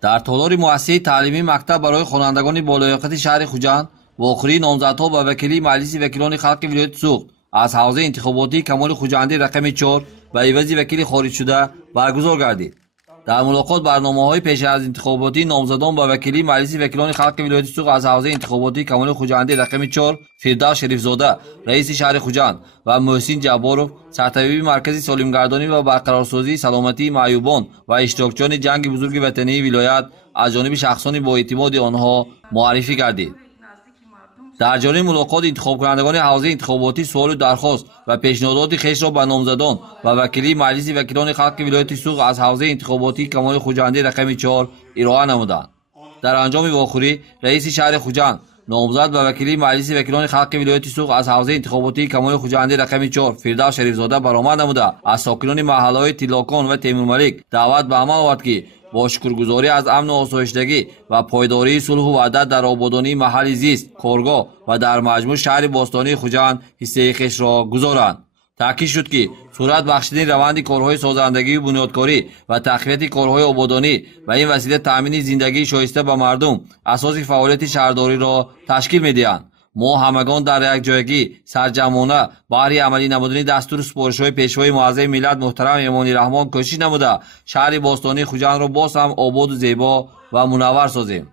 در تالار مؤسسه تعلیمی مکتب برای خوانندگان بالایاقت شهر خوجند واخری نامزدها به وکیلی مجلس وکیلان خلق ولایت سوخت از حوزه انتخاباتی کمال خوجندی رقم 4 به عوض وکیل خارج شده برگزار گردید. در ملاقات برنامه‌های پیش از انتخاباتی نامزدان به وکیلی مجلس وکیلان خلق ولایت سوخت از حوزه انتخاباتی کمال خوجندی رقم 4 فردوس شریفزاده رئیس شهر خوجند و محسن جباروف سرطبیب مرکز سالمگردانی و برقرارسازی سلامتی معیوبان و اشتراکچیان جنگ بزرگ وطنی ولایت از جانب شخصان با اعتماد آنها معرفی گردید. در جریان ملاقات انتخاب کنندگان حوزه انتخاباتی سوال و درخواست و پیشنهادات خویش را به نامزدان و وکیلی مجلس وکیلان خلق ولایت سوخت از حوزه انتخاباتی کمال خوجندی رقم 4 ارائه نمودند. در انجام واخری رئیس شهر خوجند نامزد به وکیلی مجلس وکیلان خلق ولایت سوخت از حوزه انتخاباتی کمال خوجندی رقم 4 فردوس شریفزاده برآمد نموده از ساکنان محله‌های تیلاکان و تیمورملک دعوت به عمل آورد که با شکرگزاری از امن و آسایشگی و پایداری صلح و وحدت در آبادانی محل زیست، کارگاه و در مجموع شهر باستانی خوجند حصه خویش را گذارند. تاکید شد که صورت بخشیدن روند کارهای سازندگی و بنیادکاری و تقویت کارهای آبادانی و این وسیله تامین زندگی شایسته به مردم اساس فعالیت شهرداری را تشکیل می‌دهند. ما همگان در یک جایگی سرجمانه برای عملی نمودن دستور سپارش‌های پیشوای معظم ملت محترم امامی رحمان کوشش نموده شهر باستانی خوجند را باز هم آباد و زیبا و منور سازیم.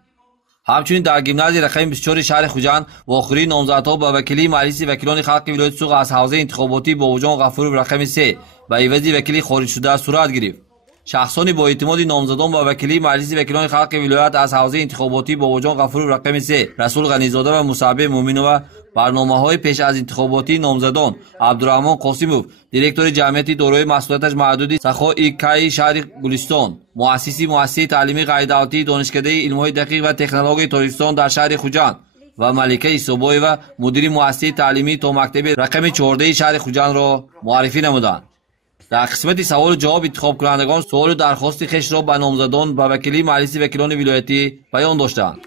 همچنین در گیمنازی رقم 24 شهر خوجند واخری نامزدها به وکیلی مجلس وکیلان خلق ولایت سوخت از حوزه انتخاباتی باباجان غفور رقم 3 به عوض وکیلی خارج شده صورت گرفت. شخصان با اعتماد نامزدان به وکیلی مجلس وکیلان خلق ولایت از حوزه انتخاباتی باباجان غفور رقم 3 رسول غنیزاده و مصعب مومنو برنامه‌های پیش از انتخاباتی نامزدان عبدالرحمن قاسموف دیرکتور جمعیت دارای مسئولیتش محدود سخا کی شهر گلستان مؤسسه تعلیمی غیردولتی دانشکده علم‌های دقیق و تکنولوژی تاجیکستان در شهر خوجند و ملکه صبویه مدیر مؤسسه تعلیمی تا مکتب رقم 14 شهر خوجند را معرفی نمودند. در قسمت سوال و جواب انتخاب کنندگان سوال و درخواست خویش را به نامزدان به وکیلی مجلس وکیلان ولایتی بیان داشتند.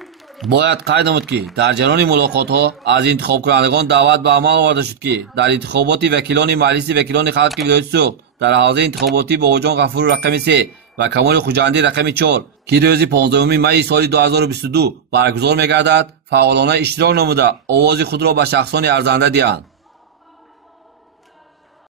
باید قید نمود که در جریان ملاقات ها از انتخاب کنندگان دعوت به عمل آورده شد که در انتخابات وکیلان مجلس وکیلان خلق ولایت سوخت در حوزه انتخاباتی باباجان غفور رقم 3 و کمال خوجندی رقم 4 که روز 15 می سال 2022 برگزار می‌گردد فعالانه اشتراک نموده آواز خود را به شخصان ارزنده دهند.